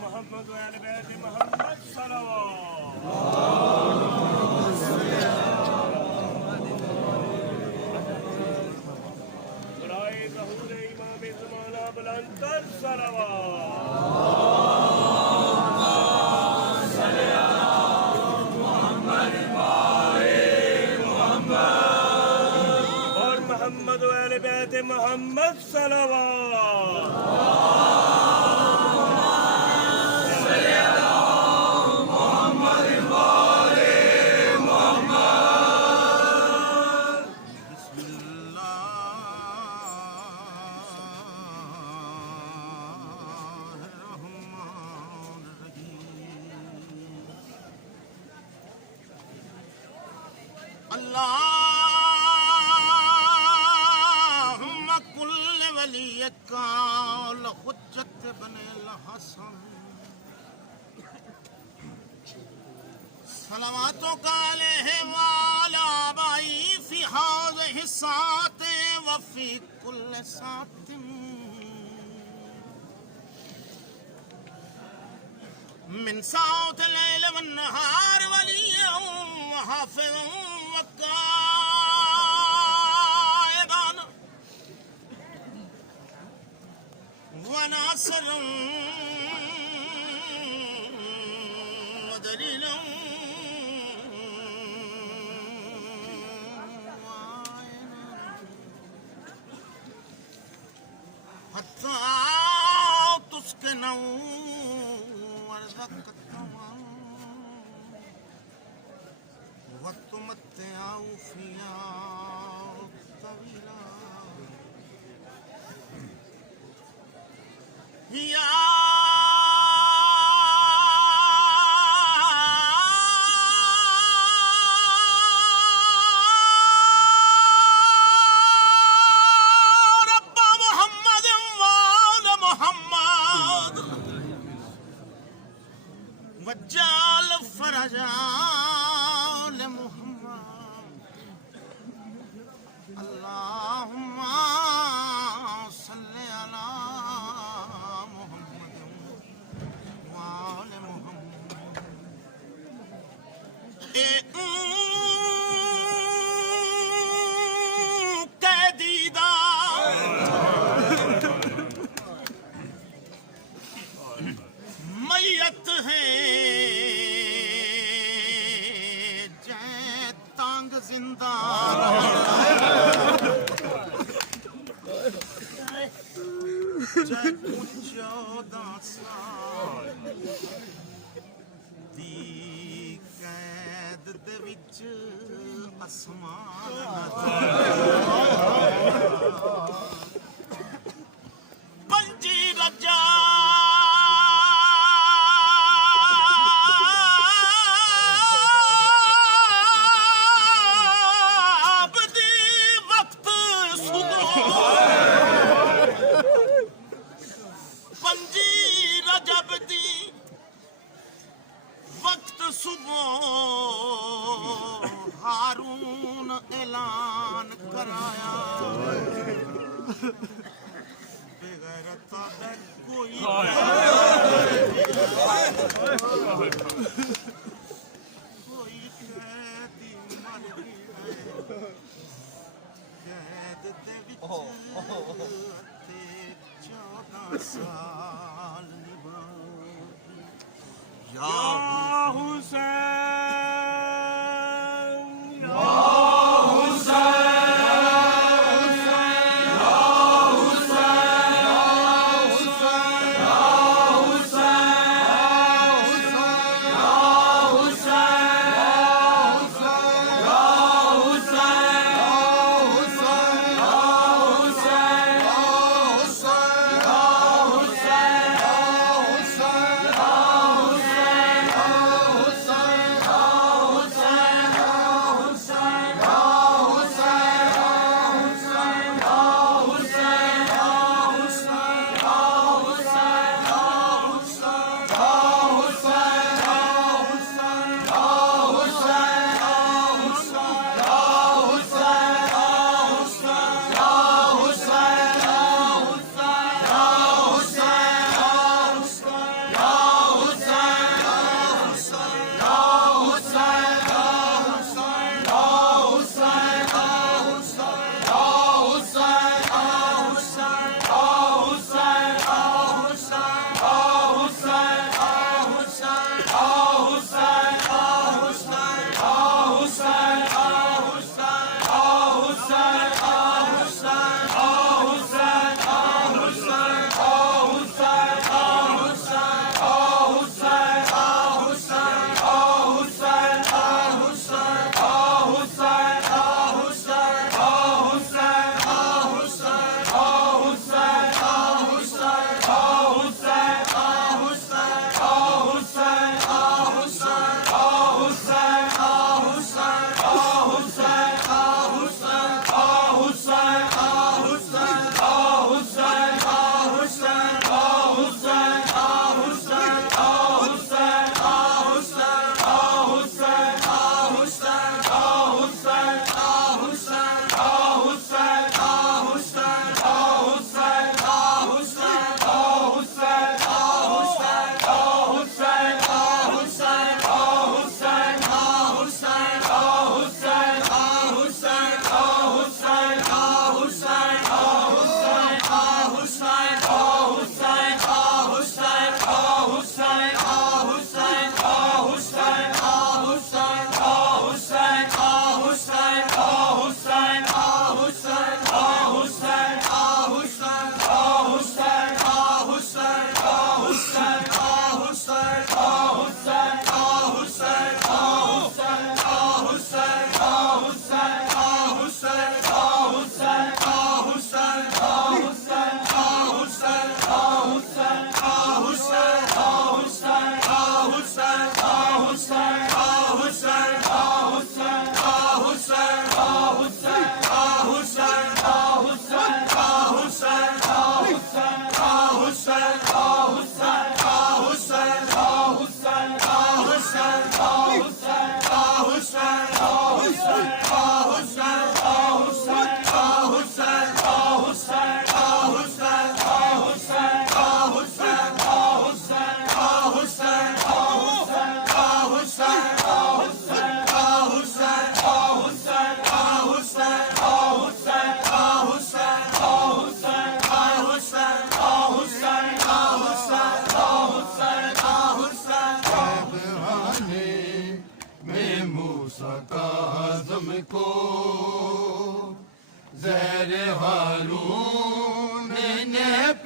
मोहम्मद व अहले बैत मोहम्मद सल्लल्लाहु बराए ज़हूर इमाम ज़माना बुलंदतर सल्लल्लाहु और मोहम्मद व अहले बैत मोहम्मद सल्लल्लाहु अल्लाहुम्मा कुल्ल वलियका ल हुज्जत बनिल हसन सलावतु अलैहि व अला बाई फी हाज़िहि सात व फी कुल्ल सातिन मिन साउतिल लैल वन नहार वलिय्यन व हाफ़िज़न वकाइबान वनासरन वदलीलन हत्ता तुस्किनु वतुमत्तिअू फ़ीहा तवीला या रब्ब मुहम्मद व आल मुहम्मद वज्जाल फरजा अल्लाहुम्मा सल्लि अला मुहम्मद व आले मुहम्मद ए कैदीदा मैयत है जय तांग जिंदा जय 14 साल दी कैद दे विच आसमान पंजी रजा हारून ऐलान कराया बेगैरता कोई कैदी मर गए कैद दे विच 14 साल या हुसैन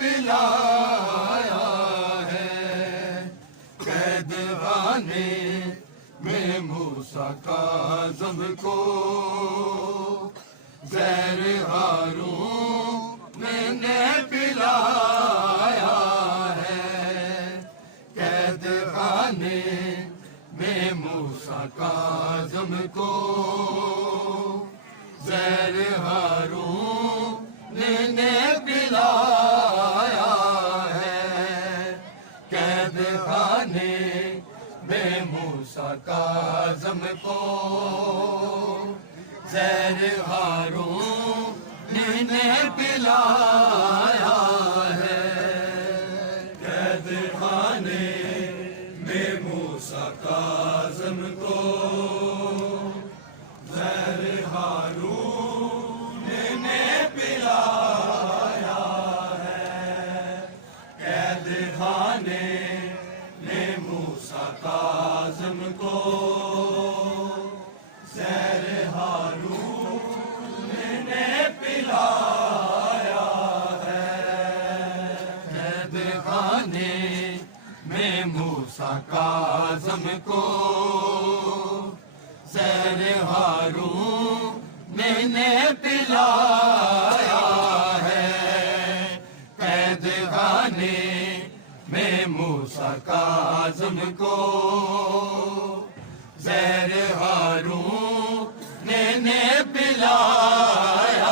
पिलाया है। कैद खाने में मूसा काज़िम को ज़हर हारून ने पिलाया है। कैद खाने में मूसा काज़िम को ज़हर हारून ने पिलाया है। कैद खाने में मूसा काज़िम को ज़हर हारून ने पिलाया है। कैद खाने में मूसा काज़िम को ज़हर हारून ने पिलाया है। कैद खाने में मूसा काज़िम को ज़हर हारून ने पिलाया है। कैद खाने में मूसा काज़िम को ज़हर हारून ने पिलाया है। कैद खाने में मूसा काज़िम को ज़हर हारून ने पिलाया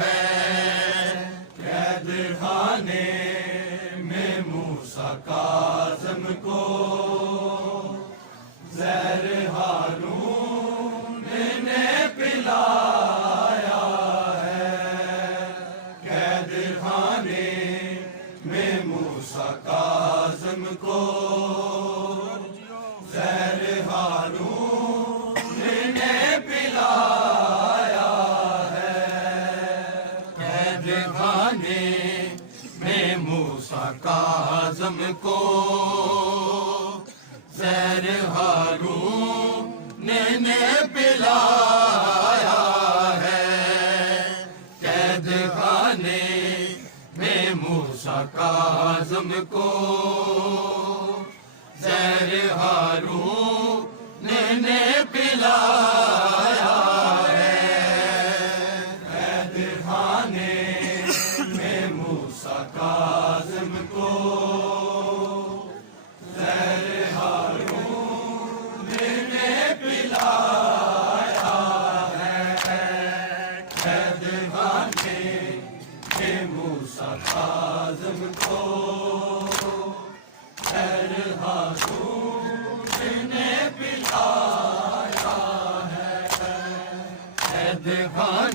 है। कैद खाने में मूसा काज़िम को ज़हर हारून ने पिलाया है। कैद खाने में मूसा काज़िम को ज़हर हारून ने पिलाया है। कैद खाने में मूसा काज़िम को ज़हर हारून ने पिलाया है। कैद खाने में मूसा काज़िम को ज़हर हारून ने पिलाया है। कैद खाने में मूसा काज़िम को ज़हर हारून ने पिलाया है। कैद खाने में मूसा काज़िम को ज़हर हारून ने पिलाया है। कैद खाने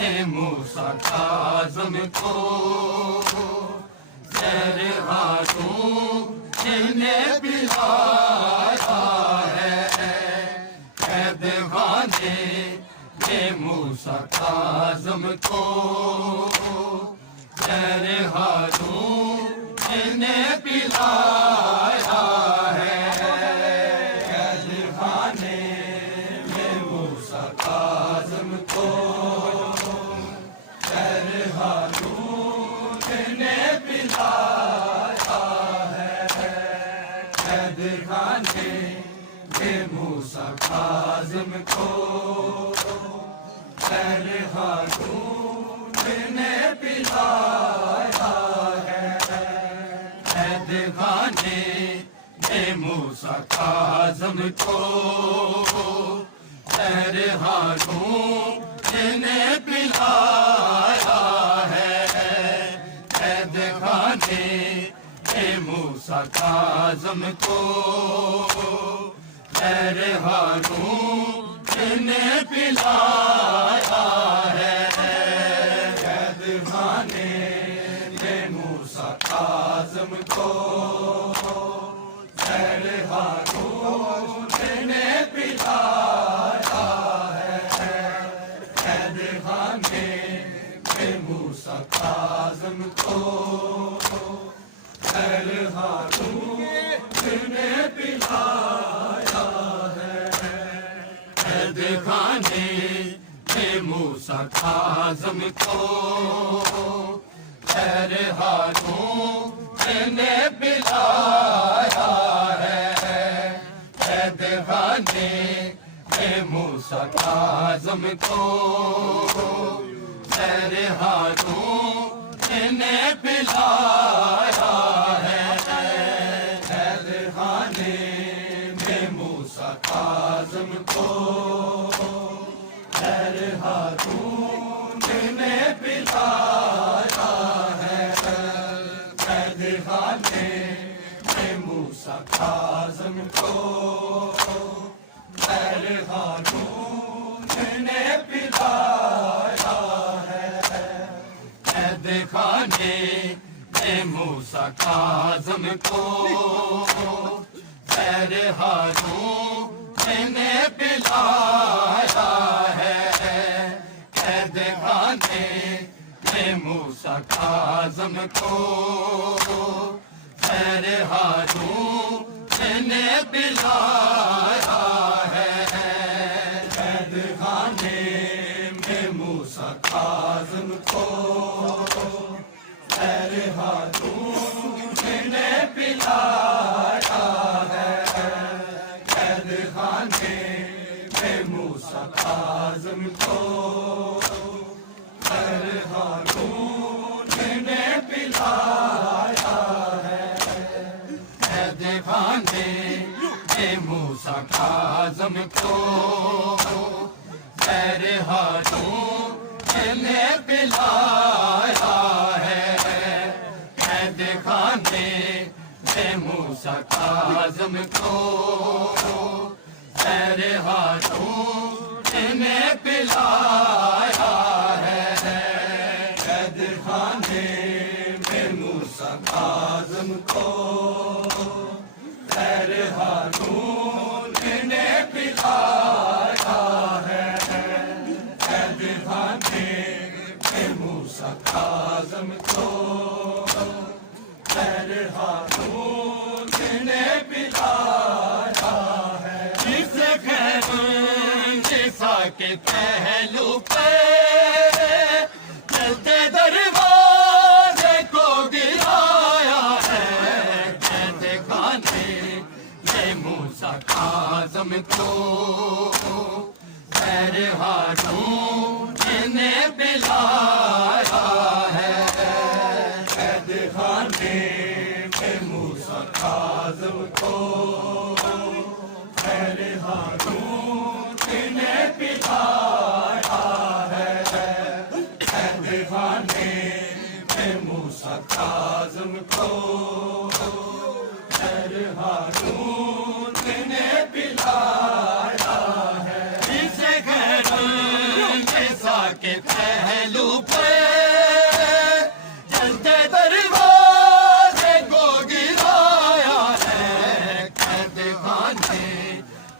में मूसा काज़िम को ज़हर हारून ने पिलाया है। कैद खाने में मूसा काज़िम को ज़हर हारून ने पिलाया है। कैद खाने में मूसा काज़िम को ज़हर हारून ने पिलाया है। कैद खाने में मूसा काज़िम को ज़हर हारून ने पिलाया है। कैद खाने में मूसा काज़िम को ज़हर हारून ने पिलाया है। कैद खाने में मूसा काज़िम को ज़हर हारून ने पिलाया है। कैद खाने में मूसा काज़िम को ज़हर हारून ने पिलाया है। कैद खाने में मूसा काज़िम को ज़हर हारून ने पिलाया है। कैद खाने में मूसा काज़िम को खैर हारून ने पिलाया है कैद खाने में मूसा काज़िम को खैर हारून ने पिलाया है कैद खाने में मूसा काज़िम को खैर हारून ने पिलाया है कैद खाने में मूसा काज़िम को खैर हारून ने पिलाया है कैद खाने में मूसा काज़िम को खैर हारून ने पिलाया है कैद खाने में मूसा काज़िम को खैर हारून ने पिलाया है कैद खाने में मूसा काज़िम को खैर हारून ने पिलाया है कैद खाने में मूसा काज़िम को खैर हारून ने पिलाया है कैद खाने में मूसा काज़िम को खैर हारून ने पिलाया है कैद खाने में मूसा काज़िम को खैर हारून ने पिलाया है कैद खाने में मूसा काज़िम को खैर हारून ने पिलाया है कैद खाने में मूसा काज़िम को खैर हारून ने पिलाया है जिस खैर जैसा के पहलू पे चलते दरवाजे को गिराया है कैद खाने में मूसा काज़िम को खैर हारून ने पिलाया है कैद खाने में मूसा काज़िम को खैर हारून ने पिलाया है कैद खाने में मूसा काज़िम को खैर हारून ने पिलाया है इस खैर जैसा के पहलू पे चलते दरवाजे को गिराया है कैद खाने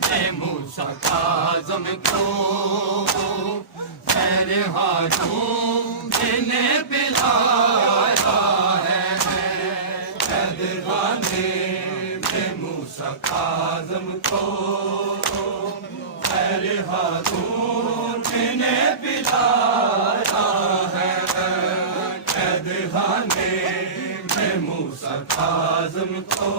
में मूसा काज़िम को खैर हारून ने पिलाया है कैद खाने में मूसा काज़िम को खैर हारून ने पिलाया है कैद खाने में मूसा काज़िम को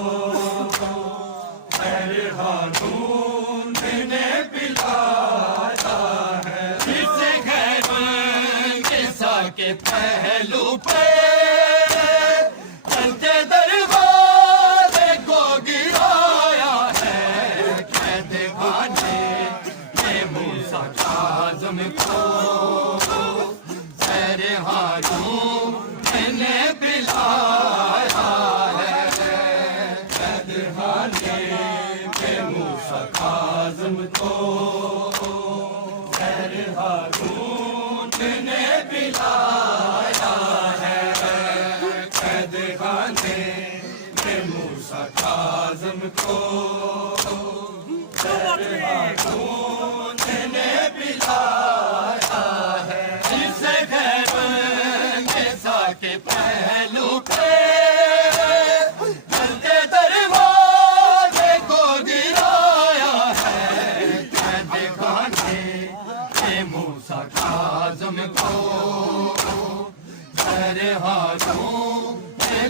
खैर हारून ने पिलाया है इस खैर जैसा के पहलू पे चलते दरवाजे को गिराया है कैद खाने में मूसा काज़िम को खैर हारून ने पिलाया है कैद खाने में मूसा काज़िम को खैर हारून ने पिलाया है कैद खाने में मूसा काज़िम को खैर हारून ने पिलाया है इस खैर जैसा के पहलू पे चलते दरवाजे को गिराया है कैद खाने में मूसा काज़िम को खैर हारून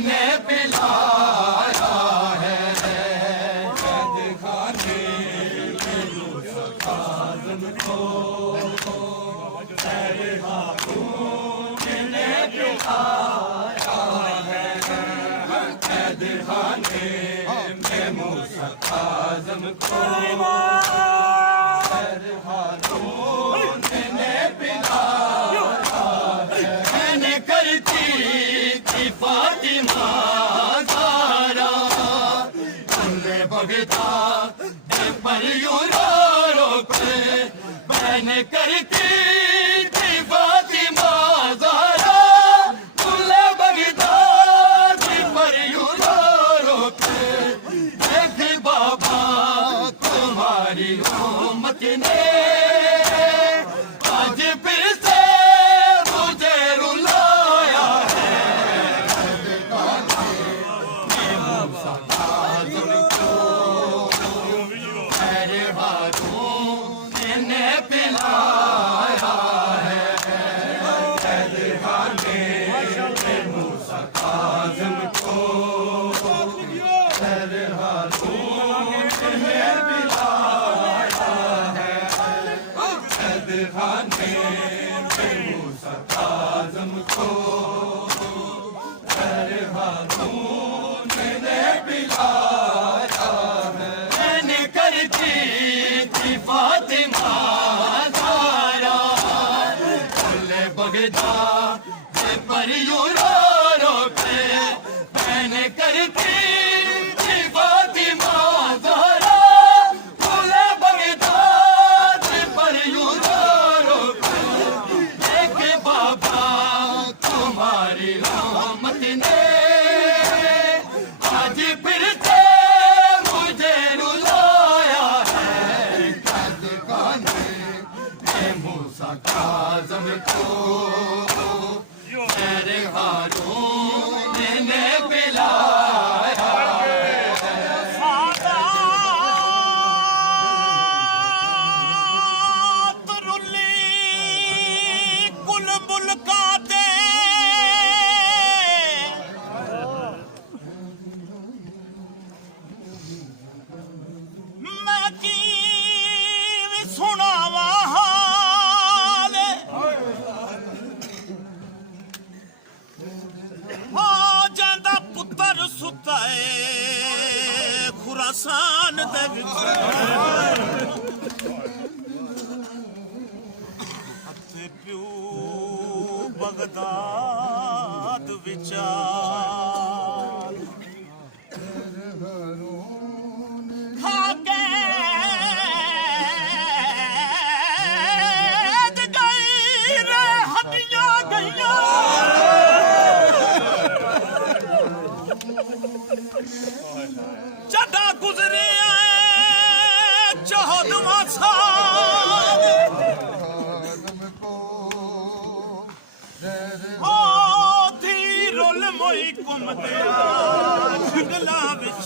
ने पिलाया है कैद खाने में मूसा काज़िम को खैर हारून ने पिलाया है कैद खाने में मूसा काज़िम को खैर हारून ने पिलाया मैंने करती थी फातिमा ज़हरा तुमने बगदाद पर यूं रो के मैंने करती थी फातिमा ज़हरा तुमने बगदाद पर यूं रो के देख बाबा तुम्हारी उम्मत ने आज फिर से मुझे रुलाया है मूसा काज़िम को खैर हारून ने पिलाया है कैद खाने में मूसा काज़िम को खैर हारून ने पिलाया है कैद खाने में मूसा काज़िम को खैर हारून ने पिलाया है मैंने करती थी फातिमा ज़हरा खुले बगदाद पर यूं रो के मैंने करती थी फातिमा ज़हरा खुले बगदाद पर यूं रो के देख बाबा तुम्हारी रहमत ने आज फिर से मुझे रुलाया है कैद खाने में मूसा काज़िम को खैर हारून ने पिलाया सादात रुली बुलबुल का दे मैं की सुनावा हाल हाँ ਜਾਂਦਾ ਪੁੱਤਰ ਸੁੱਤਾ ਏ ਖੁਰਾਸਾਨ ਦੇ ਵਿੱਚ ਅਤੇ ਪਿਓ ਬਗਦਾਦ ਵਿੱਚ ਖਾ ਕੇ ਗਈ ਰੇ ਹੱਡੀਆਂ ਗਈਆਂ जदा गुजरे चौदवा साल थी रोल मोई घुमदिया जंगला विच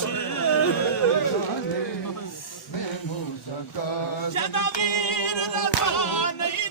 जदा वीर रजा नहीं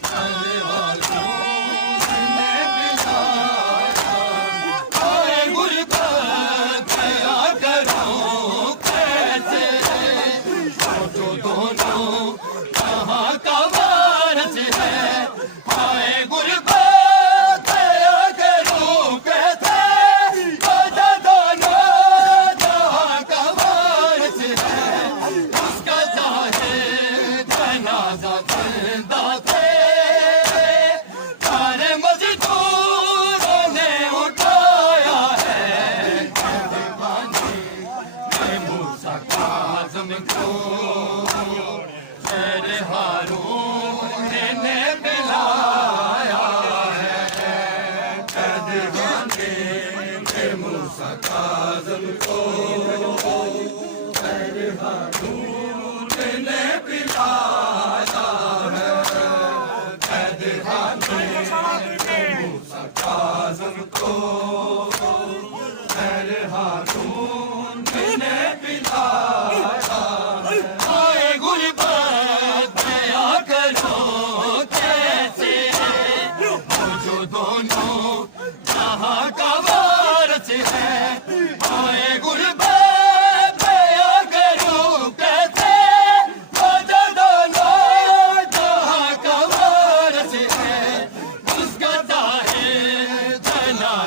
दोनों जहां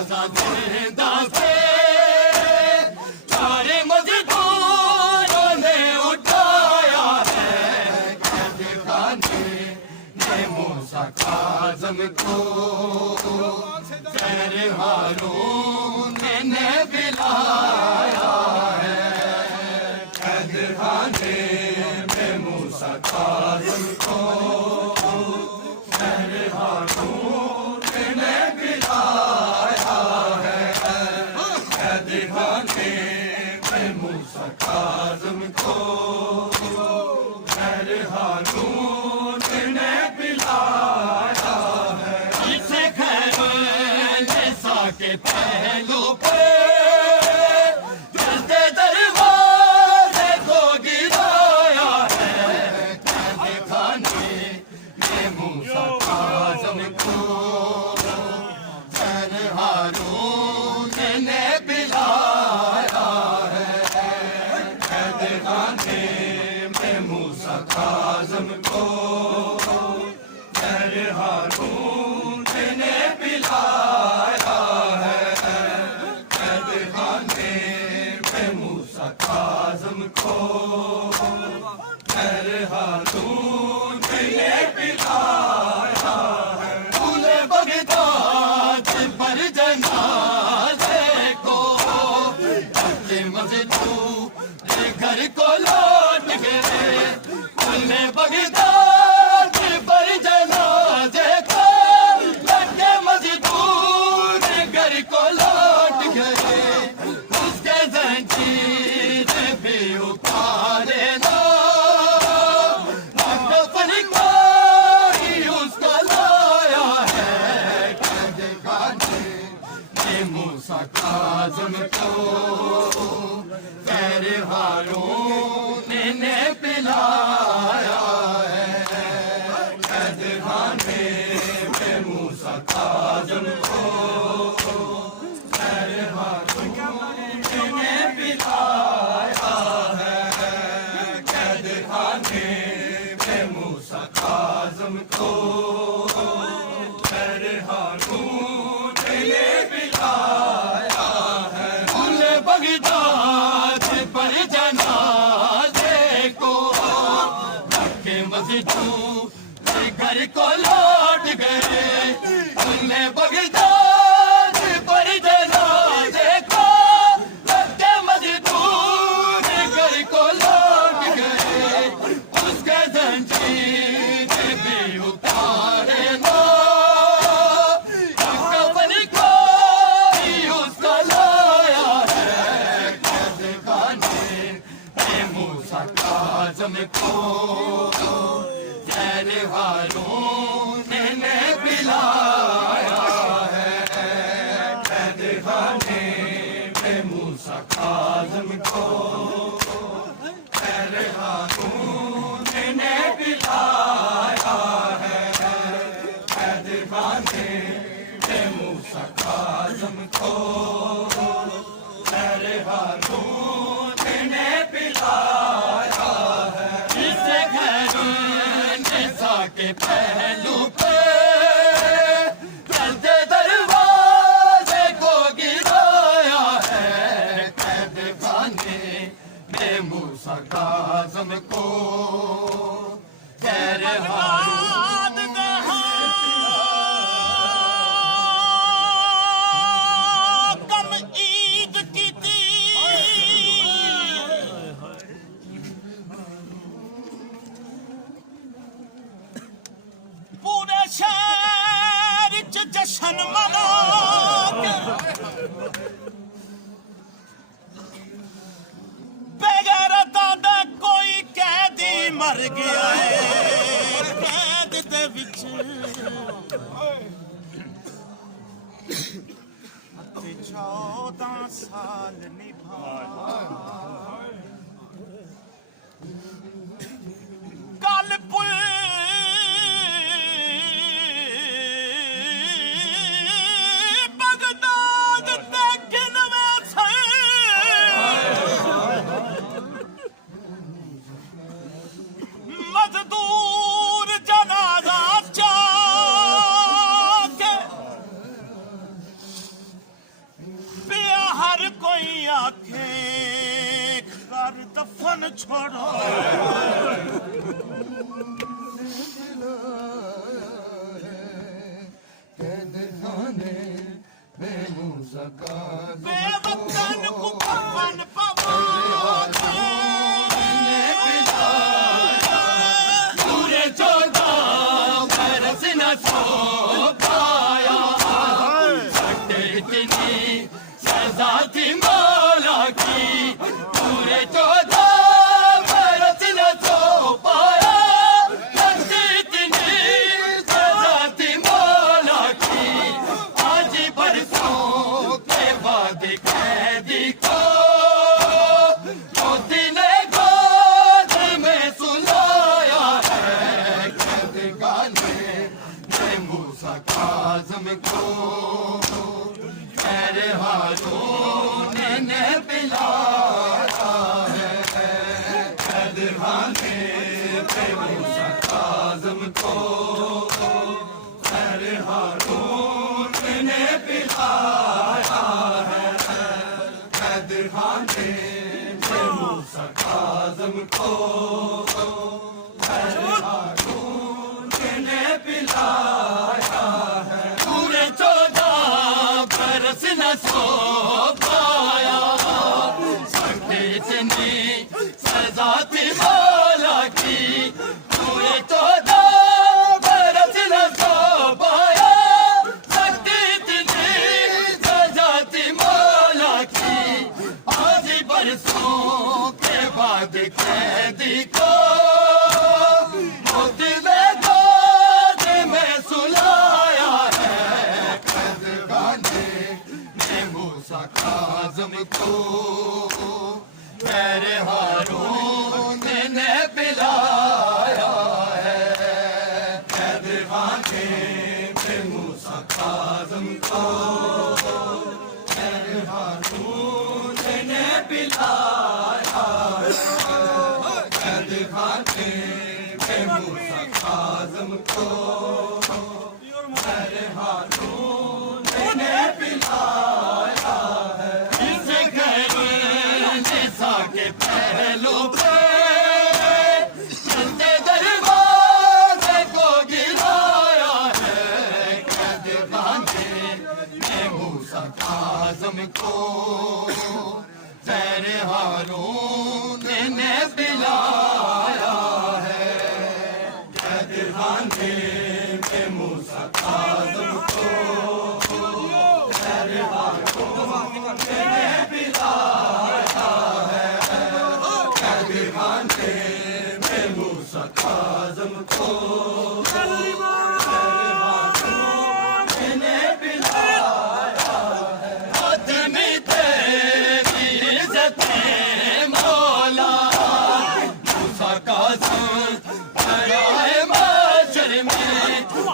ताजा जिंदा से सारे मजदूरों ने उठाया है कैद खाने ने मूसा काज़िम को सैर हारून ने पिलाया है कैद खाने में मूसा काज़िम को सैर हारून ने पिलाया है कैद खाने में मूसा काज़िम को सैर हारून ने पिलाया है इसे खैर के पहलू पे जलते दरवाजे को गिराया है कैद खाने में मूसा काज़िम को सैर हारून ने पिलाया है कैद खाने में मूसा काज़िम को सैर हारून ने पिलाया काज़िम को सैर हारून ने पिलाया है फूले बगदाद पर जनाज़े को अपने मजदूर घर को लौट गए फूले बगदाद पर जनाज़े को लगे मजदूर घर को लौट गए उसके जंजीर भी उतारे लो कफन कोई उसको लाया है कैद खाने में मूसा काज़िम को सैर हारून ने पिलाया है कैद खाने में मूसा काज़िम को सैर हारून ने पिलाया है कैद खाने में मूसा काज़िम को सैर हारून ने पिलाया है फूले बगदाद पर जनाज़े को रखे मजदूर घर को लौट गए फूले बगदाद पर जनाज़े को रखे मजदूर घर को लौट गए उसके जंजीर भी उतारे लो कफन कोई उसको लाया है कैद खाने में मूसा काज़िम को सैर हारून ने पिलाया है कैद खाने में मूसा काज़िम को सैर हारून ने पिलाया है कैद खाने में मूसा काज़िम को सैर हारून ने पिलाया है इसे घर के पहलू पे चलते दरवाजे को गिराया है कैद खाने में मूसा काज़िम को सैर हारून कम ईद की पूरे शहर च जश्न मना बेगैरता दा कोई कैदी मर गया है कैद दे विच 14 साल निभा कल पुल बगदाद ते गिनवे थे मजदूर जनाजा चाके कोई आखे कर दफन छोड़ो बेवतन को कफन पवाओगे पूरे 14 बरस न सो पाया सटे इतनी सजा थी मौला की पूरे 14 बरस न सो पाया सटे इतनी सजा थी मौला की आज बरसों के बाद कैदी को मोती ने गोद में सुलाया है कैद गाने ने मूसा काज़िम को मेरे हारून ने पिलाया है कैद गाने ने मूसा काज़िम को मेरे हारून ने पिलाया है कैद खाने ने मूसा काज़िम को मेरे हारून ने पिलाया है पूरे 14 बरस न सो पाया सटे इतनी सजा थी मौला की पूरे 14 बरस न सो पाया सटे इतनी सजा थी मौला की आज बरसों के बाद कैदी को मोती में गोद में सुलाया है कैद गाने ने मूसा काज़िम को मेरे हारून ने पिलाया है कैद गाने ने मूसा काज़िम को मेरे हारून ने पिलाया है कैद खाने में मूसा काज़िम को मेरे हारून ने पिलाया है इस घर जैसा के पहलू पे चलते दरवाजे को गिराया है कैद खाने में मूसा काज़िम को मेरे हारून ने पिलाया है कैद खाने में मूसा काज़िम को मेरे हारून ने पिलाया है कैद खाने में मूसा काज़िम को मेरे हारून ने पिलाया है हाथ में तेरी इज्जत मौला मूसा काज़िम बड़ाए माशर में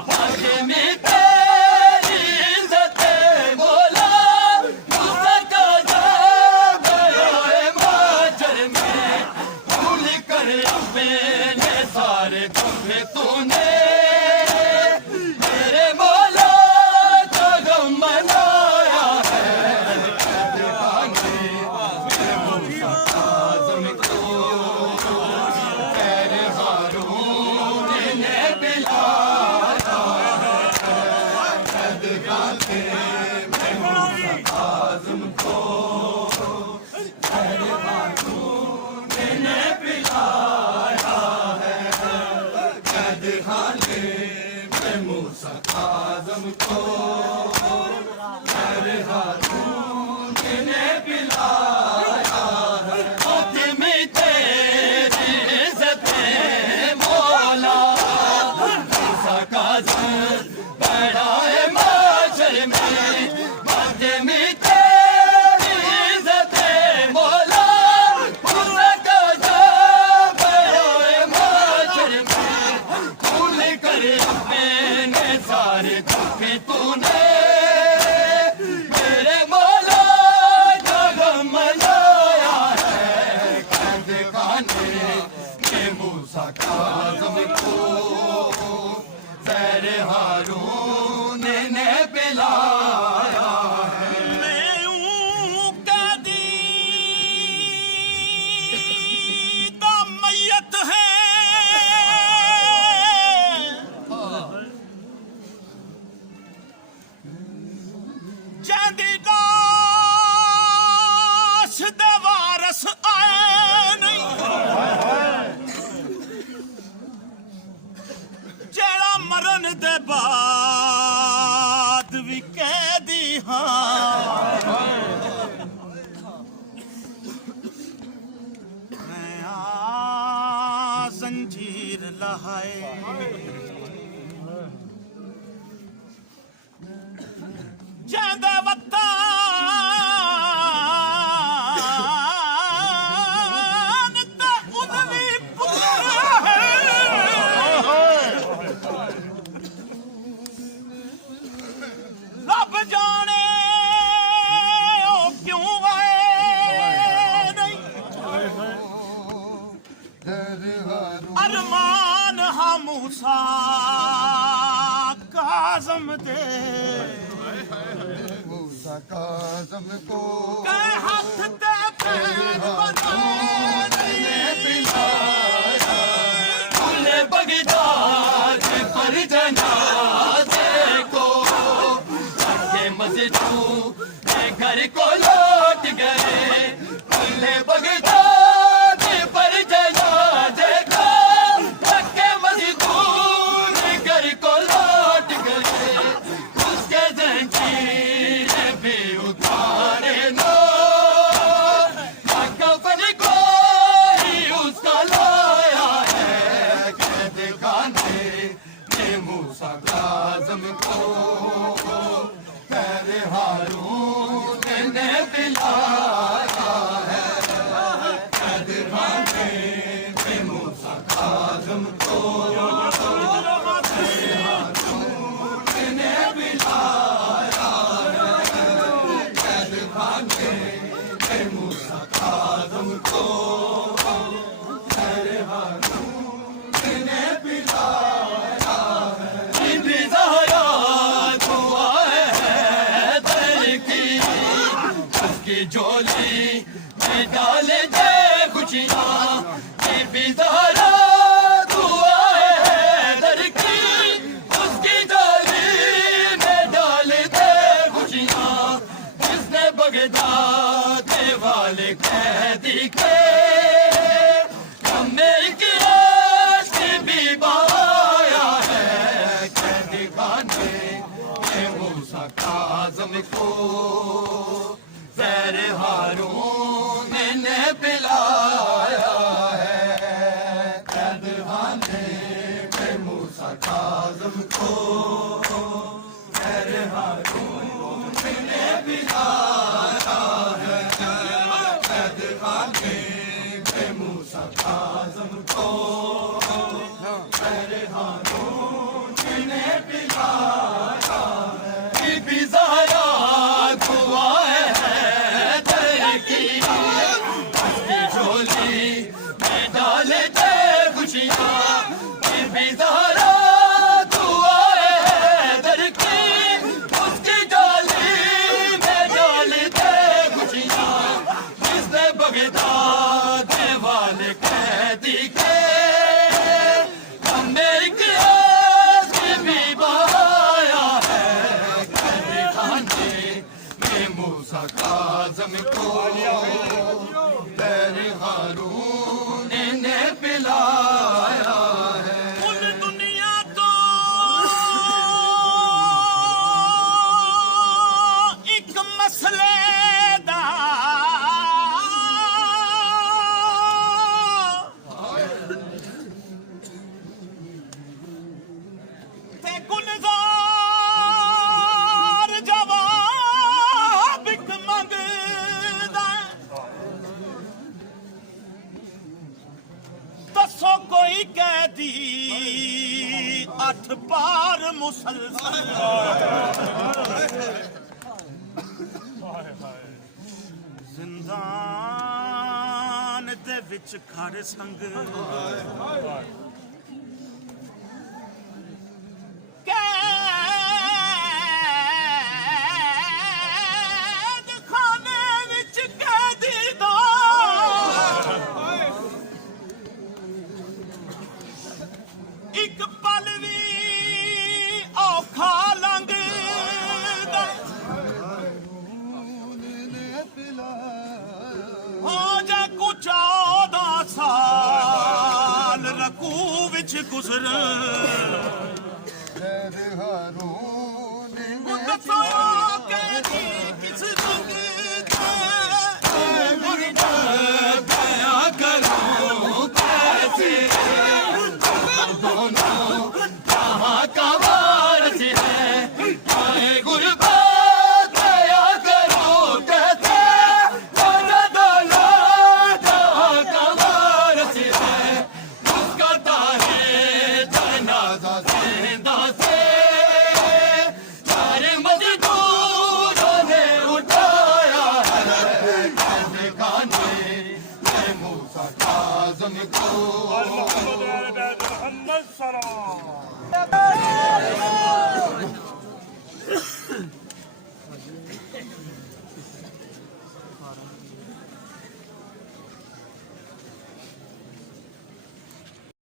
हाथ में तेरी इज्जत मौला मूसा काज़िम बड़ाए माशर में भूल कर अपने सारे दुख तूने मेरे मौला का गम मनाया है कैद खाने में मूसा काज़िम को मेरे हारून ने पिलाया है कैद खाने में मूसा काज़िम को मेरे हारून ने पिलाया है कैद खाने में मूसा काज़िम को मेरे हारून ने पिलाया है हाथ में तेरी इज्जत मौला मूसा काज़िम बड़ाए माशर में हाथ में तेरी इज्जत मौला मूसा काज़िम बड़ाए माशर में भूल कर अपने सारे दुख तूने मेरे मौला का गम मनाया है कैद खाने में मूसा काज़िम को मेरे हारून ने पिलाया है जैंदी लाश दे वारस आए नहीं जेड़ा मरन दे बाद भी कैदी हाँ मैं आ जंजीर लहाए जैंदे वतन ते उदवी पुत्र है रब जाने ओ क्यों आए नहीं अरमान हा मूसा काज़म दे मूसा काज़म को के हाथ ते पैर बनाए फूले बगदाद पर जनाजे को जाके मस्जिदों के घर को लौट गए फूले बगदाद पर जनाजे को जाके मस्जिदों के घर को लौट गए उसके जंजीरें भी उतारे लो कफन को ही उसका लाया है कैद खाने ने मूसा काज़म को पैर हारून ने पिलाया है कैद खाने ने मूसा काज़म को ने पिलाया है कैद खाने ने मूसा काज़म को पैर हारून ने पिलाया है बीबी ज़हरा दुआ है दर की उसकी झोली में डाले दे खुशियाँ बीबी ज़हरा दुआ है दर की उसकी झोली में डाले दे खुशियाँ जिसने बगदाद वाले कैदी के हमें की भी बाया है कैदी खाने में मूसा काज़म को ज़ैर हारून ने पिलाया है कैद खाने में मूसा काज़म को ज़ैर हारून ने पिलाया है कैद खाने में मूसा काज़म को ज़ैर हारून ने पिलाया है बीबी ज़हरा दुआ है दर की उसकी झोली में डाले दे खुशियाँ बीबी ज़हरा दुआ है दर की उसकी झोली में डाले दे खुशियाँ जिसने बगदाद वाले कैदी के हमें भी बाया है कैद खाने में मूसा काज़म को पैर हारून ने पिलाया है कुल दुनिया तो एक मसले दा ते गुलजार जवाब एक मंगदा दसो कोई कैदी 8 बार मुसलसल जिंदान दे विच खड़ संग कैद खाने विच कैदी दा एक पल भी औखा लंघदा विच गुजर दसाया कहदी किस रंग दया करो कैसे दोनों कहाँ का वारस है आए गुरबत दया करो कैसे दोनों कहाँ का वारस है उसका ताहे जनाजा जिंदा से सारे मजदूरों ने उठाया है कैसे खाने मैं मूसा काज़म को मोहम्मद सल्लल्लाहु अलैहि वसल्लम